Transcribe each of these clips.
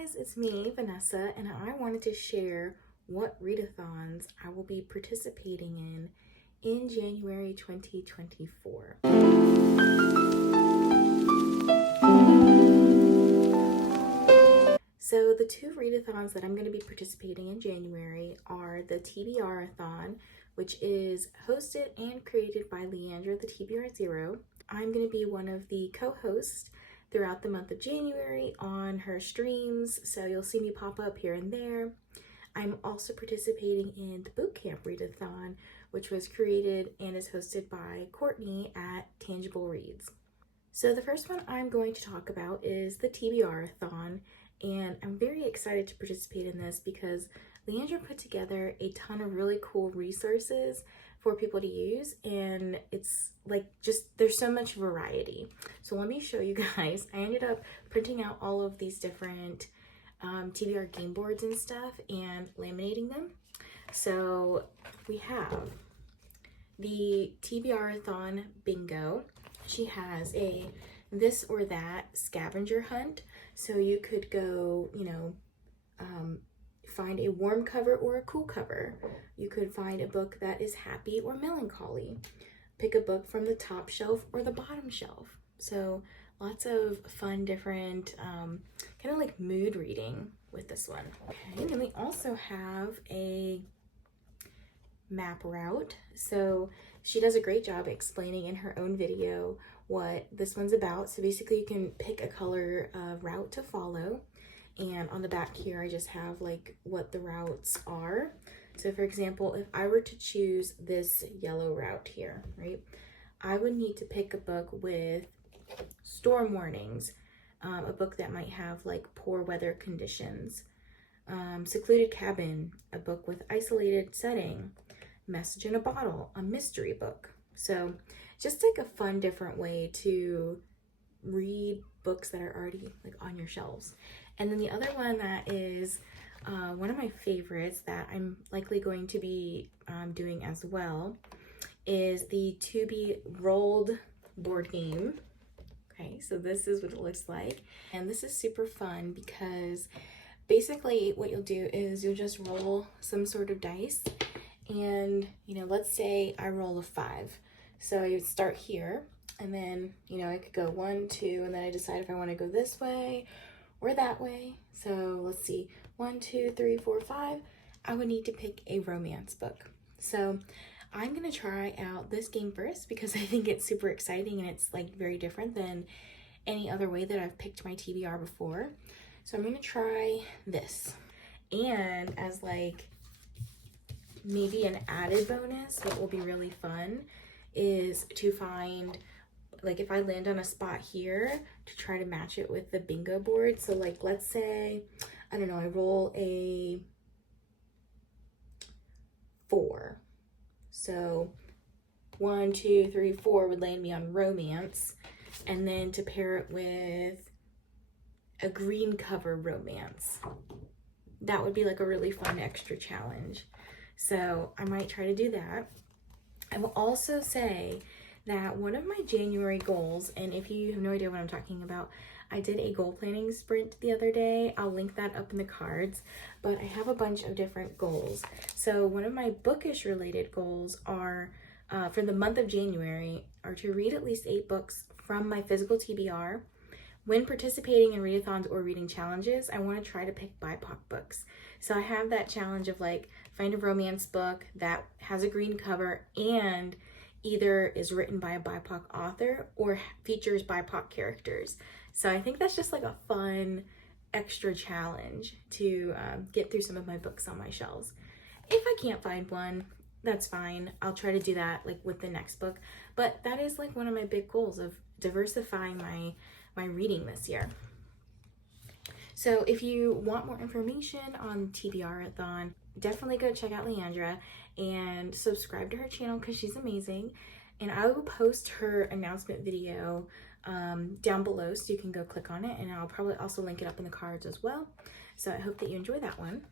guys, it's me, Vanessa, and I wanted to share what readathons I will be participating in January 2024. So the two readathons that I'm going to be participating in January are the TBRathon, which is hosted and created by Leandra, the TBR Zero. I'm going to be one of the co-hosts throughout the month of January on her streams, so you'll see me pop up here and there. I'm also participating in the Bootcamp Readathon, which was created and is hosted by Courtney at Tangible Reads. So the first one I'm going to talk about is the TBRathon, and I'm very excited to participate in this because Leandra put together a ton of really cool resources for people to use, and it's like there's so much variety. So let me show you guys. I ended up printing out all of these different TBR game boards and stuff and laminating them. So we have the TBRathon bingo. She has a this or that scavenger hunt, so you could go, find a warm cover or a cool cover. You could find a book that is happy or melancholy. Pick a book from the top shelf or the bottom shelf. So lots of fun, different, kind of like mood reading with this one. Okay, and then we also have a map route. So she does a great job explaining in her own video what this one's about. So basically you can pick a color route to follow. And on the back here, I just have like what the routes are. So for example, if I were to choose this yellow route here, right, I would need to pick a book with storm warnings, a book that might have like poor weather conditions, secluded cabin, a book with isolated setting, message in a bottle, a mystery book. So just like a fun, different way to read books that are already like on your shelves. And then the other one that is one of my favorites that I'm likely going to be doing as well is the To Be Rolled board game. Okay, so this is what it looks like. And this is super fun because basically what you'll do is you'll just roll some sort of dice. And, let's say I roll a 5. So I would start here, and then, I could go 1, 2, and then I decide if I want to go this way or that way. So let's see, 1, 2, 3, 4, 5. I would need to pick a romance book. So I'm going to try out this game first because I think it's super exciting and it's like very different than any other way that I've picked my TBR before. So I'm going to try this. And as like maybe an added bonus, what will be really fun is to find, like if I land on a spot here, to try to match it with the bingo board. So like, let's say, I don't know, I roll a 4. So 1, 2, 3, 4 would land me on romance. And then to pair it with a green cover romance, that would be like a really fun extra challenge. So I might try to do that. I will also say that one of my January goals, and if you have no idea what I'm talking about, I did a goal planning sprint the other day. I'll link that up in the cards, but I have a bunch of different goals. So one of my bookish related goals are for the month of January are to read at least 8 books from my physical TBR. When participating in readathons or reading challenges, I want to try to pick BIPOC books. So I have that challenge of like find a romance book that has a green cover and either is written by a BIPOC author or features BIPOC characters. So I think that's just like a fun extra challenge to get through some of my books on my shelves. If I can't find one, that's fine. I'll try to do that like with the next book. But that is like one of my big goals of diversifying my reading this year. So if you want more information on TBRathon, definitely go check out Leandra and subscribe to her channel because she's amazing. And I will post her announcement video down below so you can go click on it, and I'll probably also link it up in the cards as well. So I hope that you enjoy that one.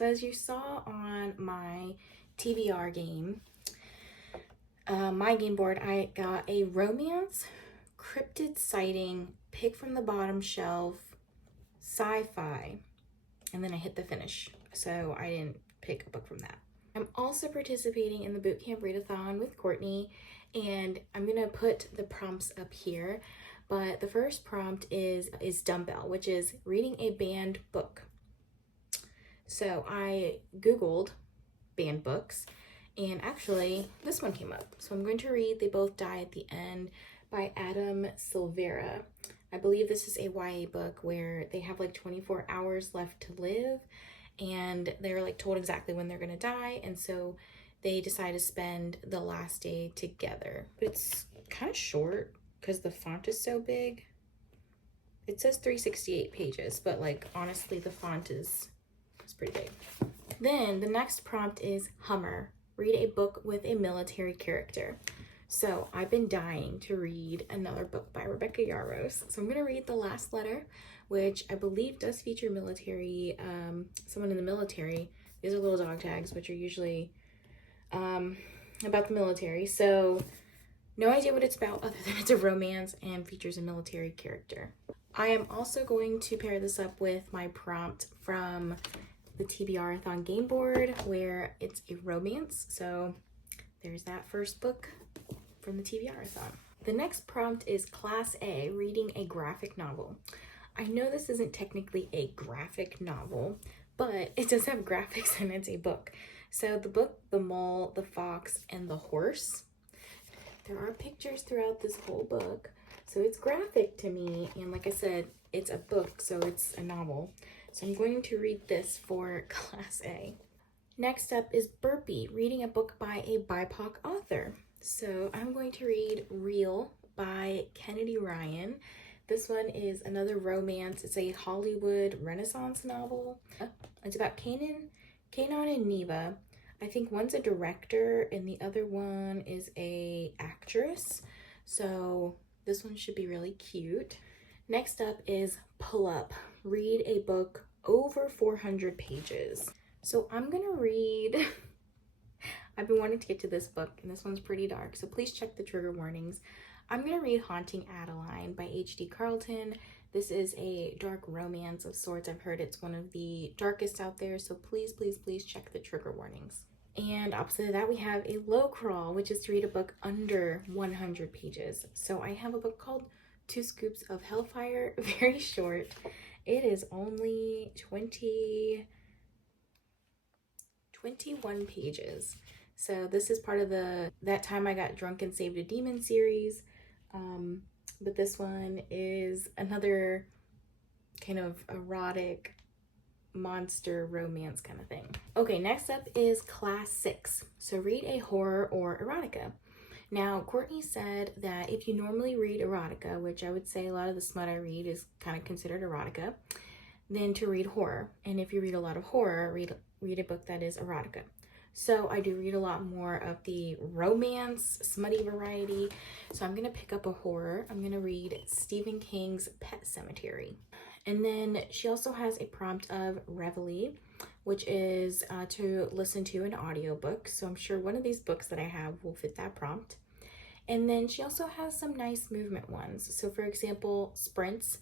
So as you saw on my TBR game, my game board, I got a romance, cryptid sighting, pick from the bottom shelf, sci-fi, and then I hit the finish. So I didn't pick a book from that. I'm also participating in the Bootcamp Readathon with Courtney, and I'm gonna put the prompts up here. But the first prompt is dumbbell, which is reading a banned book. So I Googled banned books, and actually this one came up. So I'm going to read They Both Die at the End by Adam Silvera. I believe this is a YA book where they have like 24 hours left to live, and they're like told exactly when they're gonna die, and so they decide to spend the last day together. But it's kind of short because the font is so big. It says 368 pages, but like honestly the font is pretty big. Then the next prompt is Hummer. Read a book with a military character. So I've been dying to read another book by Rebecca Yarros. So I'm gonna read The Last Letter, which I believe does feature military, someone in the military. These are little dog tags, which are usually about the military. So no idea what it's about other than it's a romance and features a military character. I am also going to pair this up with my prompt from the TBRathon game board, where it's a romance. So there's that first book from the TBRathon. The next prompt is Class A, reading a graphic novel. I know this isn't technically a graphic novel, but it does have graphics and it's a book. So the book, The Mole, the Fox, and the Horse. There are pictures throughout this whole book, so it's graphic to me, and like I said, it's a book, so it's a novel. So I'm going to read this for Class A. Next up is Burpee, reading a book by a BIPOC author. So I'm going to read Real by Kennedy Ryan. This one is another romance. It's a Hollywood Renaissance novel. It's about Kanan and Neva. I think one's a director and the other one is a actress. So this one should be really cute. Next up is Pull Up, read a book over 400 pages. So I'm gonna read, I've been wanting to get to this book and this one's pretty dark, so please check the trigger warnings. I'm gonna read Haunting Adeline by H.D. Carlton. This is a dark romance of sorts. I've heard it's one of the darkest out there, so please, please, please check the trigger warnings. And opposite of that, we have a low crawl, which is to read a book under 100 pages. So I have a book called 2 Scoops of Hellfire, very short. It is only 21 pages. So this is part of the That Time I Got Drunk and Saved a Demon series. But this one is another kind of erotic monster romance kind of thing. Okay, next up is Class 6. So read a horror or erotica. Now, Courtney said that if you normally read erotica, which I would say a lot of the smut I read is kind of considered erotica, then to read horror. And if you read a lot of horror, read a book that is erotica. So I do read a lot more of the romance, smutty variety. So I'm gonna pick up a horror. I'm gonna read Stephen King's Pet Sematary. And then she also has a prompt of Reveille, which is to listen to an audiobook. So I'm sure one of these books that I have will fit that prompt. And then she also has some nice movement ones. So for example, sprints,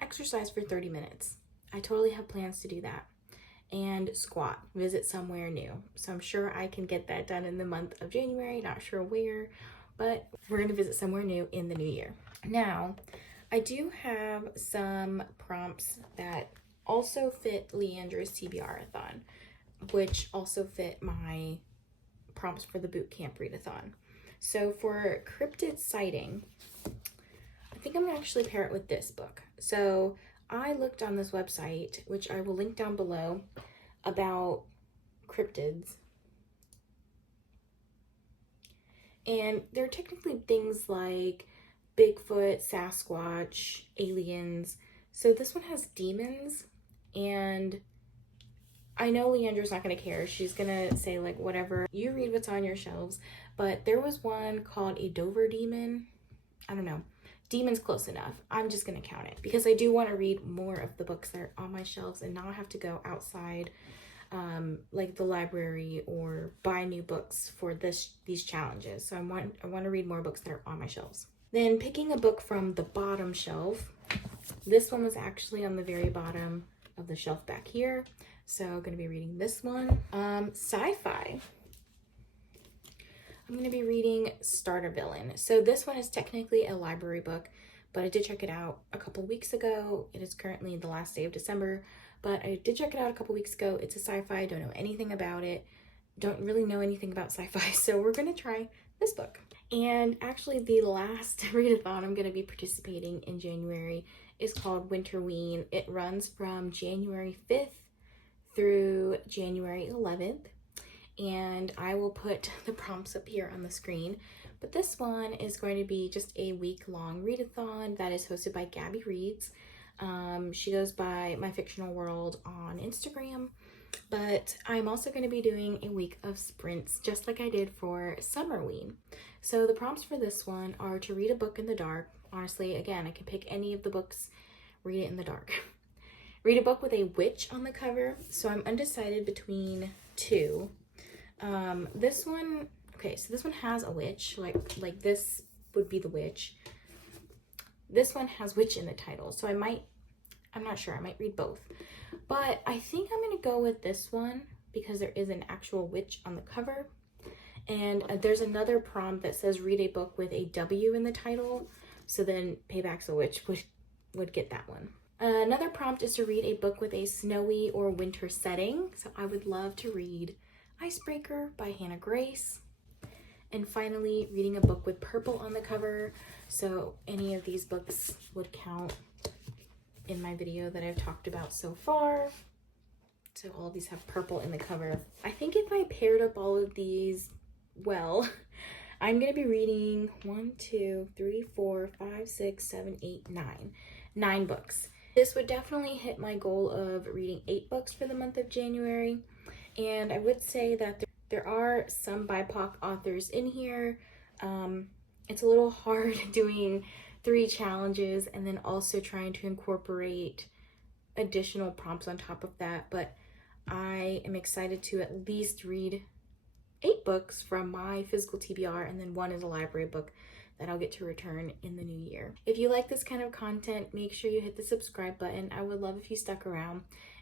exercise for 30 minutes. I totally have plans to do that. And squat, visit somewhere new. So I'm sure I can get that done in the month of January, not sure where, but we're gonna visit somewhere new in the new year. Now, I do have some prompts that also fit Leandra's TBRathon, which also fit my prompts for the Bootcamp Readathon. So for cryptid sighting, I think I'm gonna actually pair it with this book. So I looked on this website, which I will link down below, about cryptids. And they're technically things like Bigfoot, Sasquatch, aliens. So this one has demons, and I know Leandra's not gonna care. She's gonna say like, whatever, you read what's on your shelves. But there was one called a Dover demon. I don't know. Demon's close enough. I'm just gonna count it because I do want to read more of the books that are on my shelves and not have to go outside like the library or buy new books for these challenges. So I want to read more books that are on my shelves. Then picking a book from the bottom shelf. This one was actually on the very bottom of the shelf back here. So I'm going to be reading this one. Sci-fi. I'm going to be reading Starter Villain. So this one is technically a library book, but I did check it out a couple weeks ago. It is currently the last day of December, but I did check it out a couple weeks ago. It's a sci-fi. Don't know anything about it. Don't really know anything about sci-fi, so we're going to try this book. And actually the last readathon I'm going to be participating in January is called Winterween. It runs from January 5th through January 11th. And I will put the prompts up here on the screen. But this one is going to be just a week-long readathon that is hosted by Gabby Reads. She goes by My Fictional World on Instagram. But I'm also going to be doing a week of sprints, just like I did for Summerween. So the prompts for this one are to read a book in the dark. Honestly, again, I can pick any of the books, read it in the dark. Read a book with a witch on the cover. So I'm undecided between two. This one, okay, so this one has a witch, like this would be the witch. This one has witch in the title, so I'm not sure, I might read both. But I think I'm going to go with this one because there is an actual witch on the cover. And there's another prompt that says read a book with a W in the title. So then Payback's a Witch would get that one. Another prompt is to read a book with a snowy or winter setting. So I would love to read Icebreaker by Hannah Grace. And finally, reading a book with purple on the cover. So any of these books would count in my video that I've talked about so far. So all of these have purple in the cover. I think if I paired up all of these well, I'm going to be reading 1, 2, 3, 4, 5, 6, 7, 8, 9. 9 books. This would definitely hit my goal of reading 8 books for the month of January. And I would say that there are some BIPOC authors in here. It's a little hard doing 3 challenges and then also trying to incorporate additional prompts on top of that. But I am excited to at least read 8 books from my physical TBR, and then 1 is a library book that I'll get to return in the new year. If you like this kind of content, make sure you hit the subscribe button. I would love if you stuck around.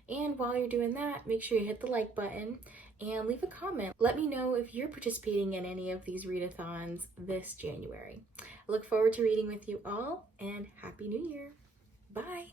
And while you're doing that, make sure you hit the like button and leave a comment. Let me know if you're participating in any of these readathons this January. I look forward to reading with you all, and Happy New Year. Bye.